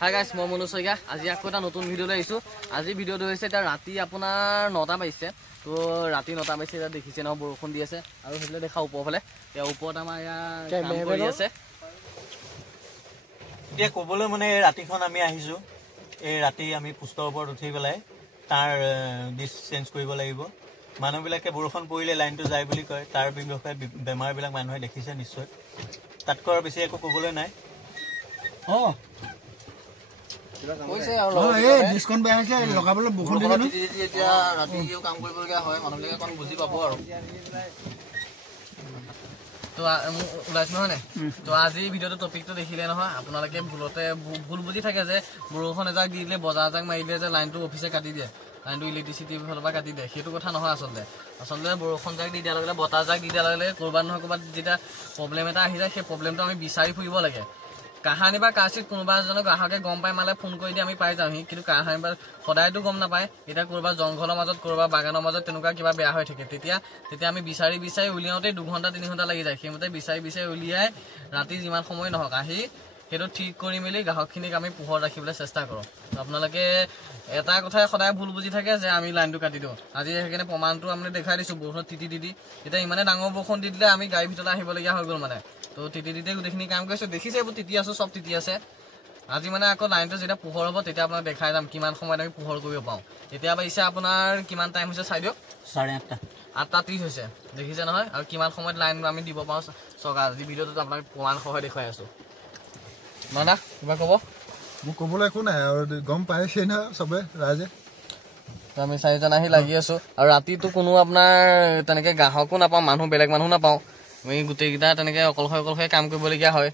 Hi guys মই মনোজ শইকীয়া আজি আকৌ এটা নতুন ভিডিঅ' লৈ আহিছোঁ আজি ভিডিঅ'টো হৈছে এতিয়া ৰাতি আপোনাৰ 9টা বাজিছে তো ৰাতি 9টা বাজিছে এতিয়া দেখিছে নহয় বৰষুণ দি আছে আৰু সেইফালে দেখা ওপৰফালে এতিয়া ওপৰত আমাৰ ইয়াৰ কাম কৰি আছে এতিয়া ক'বলৈ মানে ৰাতিখন আমি আহিছোঁ এই ৰাতি আমি পোষ্টৰ ওপৰত উঠি পেলাই তাৰ ডিছ চেঞ্জ কৰিব লাগিব মানুহবিলাকে বৰষুণ পৰিলে লাইনটো যায় বুলি কয় তাৰ বিষয়ে বেমাৰবিলাক মানুহে দেখিছে নিশ্চয় তাতকৈ আৰু বেছি একো ক'বলৈ নাই ডিছকন বেয়া হৈছে লগাবলৈ বৰষুণ দিলে ন এতিয়া ৰাতিও কাম কৰিবলগীয়া হয় মানুহবিলাকে অকণ বুজি পাব আৰু তো ওলাইছে নহয় নে তো আজি ভিডিঅ'টো টপিকটো দেখিলে নহয় আপোনালোকে ভুল বুজি থাকে যে বৰষুণ এজাক দি দিলে বজাৰ এজাক মাৰি দিলে যে লাইনটো অফিচে কাটি দিয়ে লাইনটো ইলেক্ট্ৰিচিটিৰ ফালৰ পৰা কাটি দিয়ে সেইটো কথা নহয় আচলতে বৰষুণ জাক দি দিয়াৰ লগে লগে বতাহ জাক দি দিয়াৰ লগে লগে ক'ৰবাত নহয় ক'ৰবাত যেতিয়া প্ৰব্লেম এটা আহি যায় সেই প্ৰব্লেমটো আমি বিচাৰি ফুৰিব লাগে কাহানি বা কাচিত কোনোবা এজনক গ্ৰাহকে গম পাই মালে ফোন কৰি দিয়ে আমি পাই যাওঁহি কিন্তু কাহানি বা সদায়তো গম নাপায় এতিয়া ক'ৰবাত জংঘলৰ মাজত ক'ৰবাত বাগানৰ মাজত তেনেকুৱা কিবা বেয়া হৈ থাকে তেতিয়া আমি বিচাৰি উলিয়াওঁতে 2 ঘণ্টা 3 ঘণ্টা লাগি যায় সেইমতে বিচাৰি উলিয়াই ৰাতি যিমান সময় নহওক আহি সেইটো ঠিক কৰি মেলি গ্ৰাহকখিনিক আমি পোহৰ ৰাখিবলৈ চেষ্টা কৰোঁ আপোনালোকে এটা কথাই সদায় ভুল বুজি থাকে যে আমি লাইনটো কাটি দিওঁ আজি সেইকাৰণে প্ৰমাণটো আমি দেখাই দিছোঁ বৰষুণত তিতি এতিয়া ইমানে ডাঙৰ বৰষুণ দি দিলে আমি গাড়ীৰ ভিতৰলৈ আহিবলগীয়া হৈ গ'ল মানে তো তিতি গোটেইখিনি কাম কৰিছোঁ দেখিছে এইবোৰ তিতি আছোঁ চব তিতি আছে আজি মানে আকৌ লাইনটো যেতিয়া পোহৰ হ'ব তেতিয়া আপোনাক দেখাই যাম কিমান সময়ত আমি পোহৰ কৰিব পাওঁ এতিয়া বাজিছে আপোনাৰ কিমান টাইম হৈছে চাই দিয়ক 8:30 হৈছে দেখিছে নহয় আৰু কিমান সময়ত লাইন আমি দিব পাৰোঁ চাওক আজি ভিডিঅ'টোত আপোনাক প্ৰমাণ সহ দেখুৱাই আছোঁ মানা কিবা ক'ব মোক ক'বলৈ একো নাই আৰু গম পাইছে নহয় চবে ৰাইজে আমি 4জন আহি লাগি আছোঁ আৰু ৰাতিটো কোনো আপোনাৰ তেনেকৈ গ্ৰাহকো নাপাওঁ মানুহ বেলেগ মানুহ নাপাওঁ আমি গোটেইকেইটা তেনেকৈ অকলশৰে কাম কৰিবলগীয়া হয়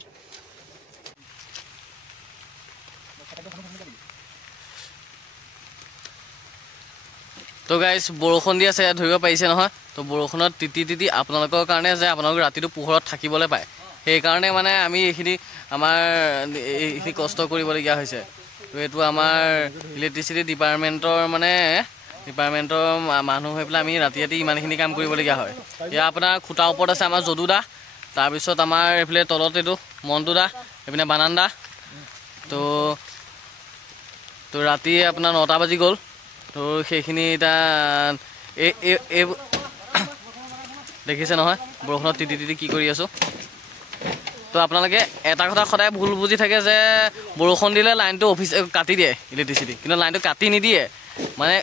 তো গাইজ বৰষুণ দি আছে ধৰিব পাৰিছে নহয় তো বৰষুণত তিতি আপোনালোকৰ কাৰণে যে আপোনালোক ৰাতিটো পোহৰত থাকিবলৈ পায় সেইকাৰণে মানে আমি এইখিনি কষ্ট কৰিবলগীয়া হৈছে তো এইটো আমাৰ ইলেক্ট্ৰিচিটি ডিপাৰ্টমেণ্টৰ মানুহ হৈ পেলাই আমি ৰাতি ইমানখিনি কাম কৰিবলগীয়া হয় ইয়াৰ আপোনাৰ খুটাৰ ওপৰত আছে আমাৰ যদু দা তাৰপিছত আমাৰ এইফালে তলত এইটো মণ্টু দা এইপিনে বানান দা তো ৰাতি আপোনাৰ 9টা বাজি গ'ল তো সেইখিনি এতিয়া এই দেখিছে নহয় বৰষুণত তিতি কি কৰি আছোঁ তো আপোনালোকে এটা কথা সদায় ভুল বুজি থাকে যে বৰষুণ দিলে লাইনটো অফিচ কাটি দিয়ে ইলেক্ট্ৰিচিটি কিন্তু লাইনটো কাটি নিদিয়ে মানে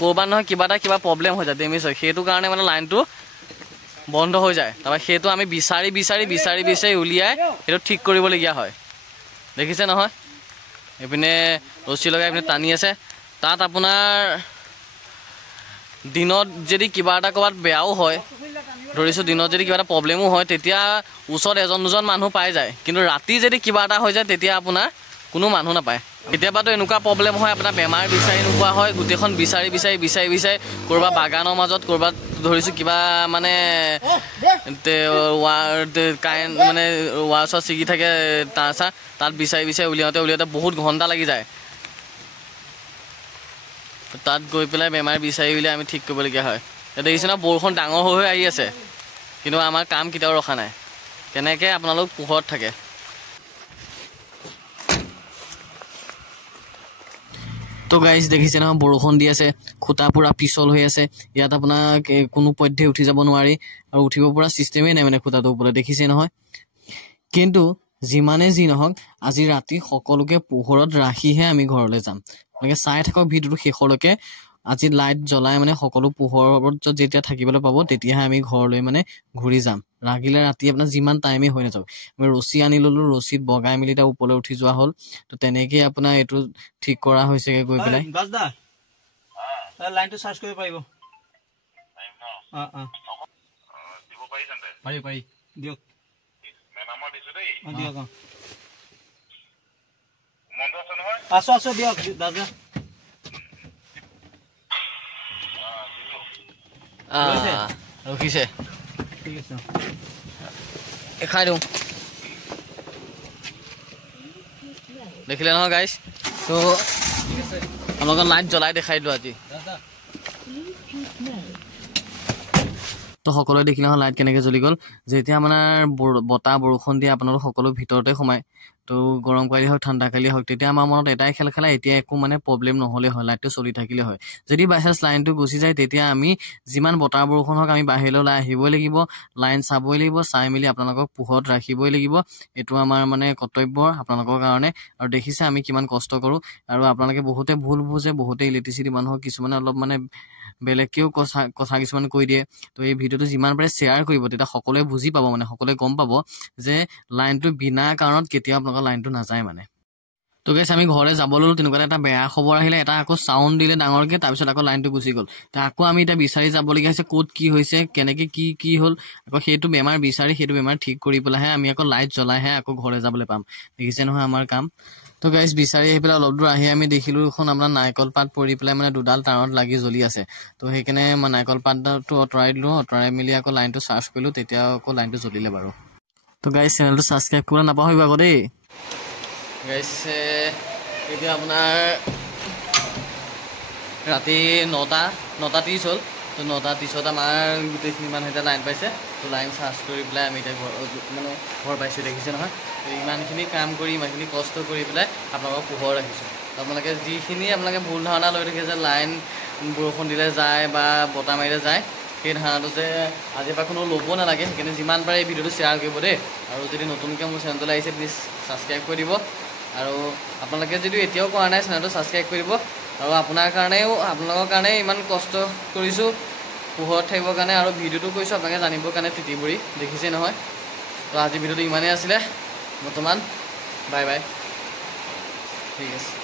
ক'ৰবাত নহয় কিবা প্ৰব্লেম হৈ যায় ডেমেজ হয় সেইটো কাৰণে মানে লাইনটো বন্ধ হৈ যায় তাৰপৰা সেইটো আমি বিচাৰি উলিয়াই সেইটো ঠিক কৰিবলগীয়া হয় দেখিছে নহয় এইপিনে ৰছী লগাই এইপিনে টানি আছে তাত আপোনাৰ দিনত যদি কিবা এটা ক'ৰবাত বেয়াও হয় ধৰিছোঁ দিনত যদি কিবা এটা প্ৰব্লেমো হয় তেতিয়া ওচৰত 1-2জন মানুহ পাই যায় কিন্তু ৰাতি যদি কিবা এটা হৈ যায় তেতিয়া আপোনাৰ কোনো মানুহ নাপায় কেতিয়াবাতো এনেকুৱা প্ৰব্লেম হয় আপোনাৰ বেমাৰ বিচাৰি নোপোৱা হয় গোটেইখন বিচাৰি ক'ৰবাত বাগানৰ মাজত ক'ৰবাত ধৰিছোঁ কিবা মানে কাৰেণ্ট মানে ৱাৰ চৰ ছিগি থাকে তাত বিচাৰি উলিয়াওঁতে বহুত ঘণ্টা লাগি যায় তাত গৈ পেলাই বেমাৰ বিচাৰি উলিয়াই আমি ঠিক কৰিবলগীয়া হয় দেখিছে ন বৰষুণ ডাঙৰ হৈ আহি আছে কিন্তু আমাৰ কাম কেতিয়াও ৰখা নাই কেনেকৈ আপোনালোক পোহৰত থাকে তো গাইজ দেখিছে নহয় বৰষুণ দি আছে খুটা পুৰা পিছল হৈ আছে ইয়াত আপোনাক কোনো পধ্যে উঠি যাব নোৱাৰি আৰু উঠিব পৰা চিষ্টেমেই নাই মানে খুটাটোৰ ওপৰত দেখিছে নহয় কিন্তু যিমানে যি নহওক আজি ৰাতি সকলোকে পোহৰত ৰাখিহে আমি ঘৰলৈ যাম এনেকৈ চাই থাকক ভিডিঅ'টো শেষলৈকে আজি লাইট জ্বলাই মানে সকলো পোহৰত যেতিয়া থাকিবলৈ পাব তেতিয়াহে আমি ঘৰলৈ মানে ঘূৰি যাম লাগিলে ৰাতি আপোনাৰ যিমান টাইমেই হৈ নাযাওক আমি ৰছী আনি ল'লোঁ ৰছীত বগাই মেলি তাৰ ওপৰলৈ উঠি যোৱা হ'ল তো তেনেকেই আপোনাৰ এইটো ঠিক কৰা হৈছেগৈ গৈ পেলাই লাইনটো চাৰ্জ কৰিব পাৰিব পাৰি দিয়ক আছো দিয়ক দাদা ৰখিছে ঠিক আছে খাই দিওঁ দেখিলে নহয় গাইজ তো আপোনালোকৰ লাইট জ্বলাই দেখাই দিলোঁ আজি তো সকলোৱে দেখিলে নহয় লাইট কেনেকৈ জ্বলি গ'ল। যেতিয়া মানে বতাহ বৰষুণ দিয়ে আপোনালোক সকলো ভিতৰতে সোমায়। তো গৰম কালি হওক ঠাণ্ডা কালি হওক তেতিয়া আমাৰ মনত এটাই খেল খেলা এতিয়া একো মানে প্ৰব্লেম নহ'লে হয়, লাইটটো চলি থাকিলে হয়। যদি বাই চান্স লাইনটো গুচি যায় তেতিয়া আমি যিমান বতাহ বৰষুণ হওক আমি বাহিৰলৈ ওলাই আহিবই লাগিব, লাইন চাবই লাগিব, চাই মেলি আপোনালোকক পোহৰত ৰাখিবই লাগিব। এইটো আমাৰ মানে কৰ্তব্য আপোনালোকৰ কাৰণে। আৰু দেখিছে আমি কিমান কষ্ট কৰোঁ। আৰু আপোনালোকে বহুতে ভুল বুজে, বহুতে ইলেক্ট্ৰিচিটি মানুহক কিছুমানে অলপ মানে বেলেগকেও কথা কিছুমান কৈ দিয়ে। তো এই ভিডিঅ'টো যিমান পাৰে শ্বেয়াৰ কৰিব, তেতিয়া সকলোৱে বুজি পাব, মানে সকলোৱে গম পাব যে লাইনটো বিনা কাৰণত কেতিয়াও আপোনালোকৰ লাইনটো নাযায় মানে। তো গাইছ আমি ঘৰলৈ যাব ল'লোঁ, তেনেকুৱা এটা বেয়া খবৰ আহিলে, এটা আকৌ চাউণ্ড দিলে ডাঙৰকৈ, তাৰপিছত আকৌ লাইনটো গুচি গ'ল। তো আকৌ আমি এতিয়া বিচাৰি যাবলগীয়া হৈছে ক'ত কি হৈছে, কেনেকৈ কি হ'ল। আকৌ সেইটো বেমাৰ বিচাৰি সেইটো বেমাৰ ঠিক কৰি পেলাইহে আমি আকৌ লাইট জ্বলাইহে আকৌ ঘৰলৈ যাবলৈ পাম। দেখিছে নহয় আমাৰ কাম। তো গাইছ বিচাৰি আহি পেলাই অলপ দূৰ আহি আমি দেখিলোঁ এখন আপোনাৰ নাৰিকল পাত পৰি পেলাই মানে দুডাল তাঁৰত লাগি জ্বলি আছে। তো সেইকাৰণে নাৰিকল পাতটো আঁতৰাই দিলোঁ, আঁতৰাই মেলি আকৌ লাইনটো চাৰ্জ কৰিলোঁ, তেতিয়া আকৌ লাইনটো জ্বলিলে বাৰু। তো গাইছ চেনেলটো ছাবস্ক্ৰাইব কৰিবলৈ নাপাহৰিব আকৌ দেই। গাইছ এতিয়া আপোনাৰ ৰাতি 9:30 হ'ল। তো 9:30 আমাৰ গোটেইখিনি মানুহ এতিয়া লাইন পাইছে। তো লাইন চাৰ্জ কৰি পেলাই আমি এতিয়া মানে ঘৰ পাইছোঁ, দেখিছে নহয়। তো ইমানখিনি কাম কৰি ইমানখিনি কষ্ট কৰি পেলাই আপোনালোকক পোহৰ ৰাখিছোঁ। আপোনালোকে যিখিনি আপোনালোকে ভুল ধাৰণা লৈ থাকে যে লাইন বৰষুণ দিলে যায় বা বতাহ মাৰিলে যায়, সেই ধাৰণাটো যে আজিৰ পৰা কোনো ল'ব নালাগে। সেইকাৰণে যিমান পাৰে এই ভিডিঅ'টো শ্বেয়াৰ কৰিব দেই। আৰু যদি নতুনকৈ মোৰ চেনেললৈ আহিছে প্লিজ ছাবস্ক্ৰাইব কৰি দিব। আৰু আপোনালোকে যদি এতিয়াও কৰা নাই চেনেলটো ছাবস্ক্ৰাইব কৰিব। আৰু আপোনালোকৰ কাৰণে ইমান কষ্ট কৰিছোঁ পোহৰত থাকিবৰ কাৰণে, আৰু ভিডিঅ'টো কৰিছোঁ আপোনালোকে জানিবৰ কাৰণে তিতিবুৰি, দেখিছে নহয়। তো আজি ভিডিঅ'টো ইমানেই আছিলে বৰ্তমান। বাই বাই, ঠিক আছে।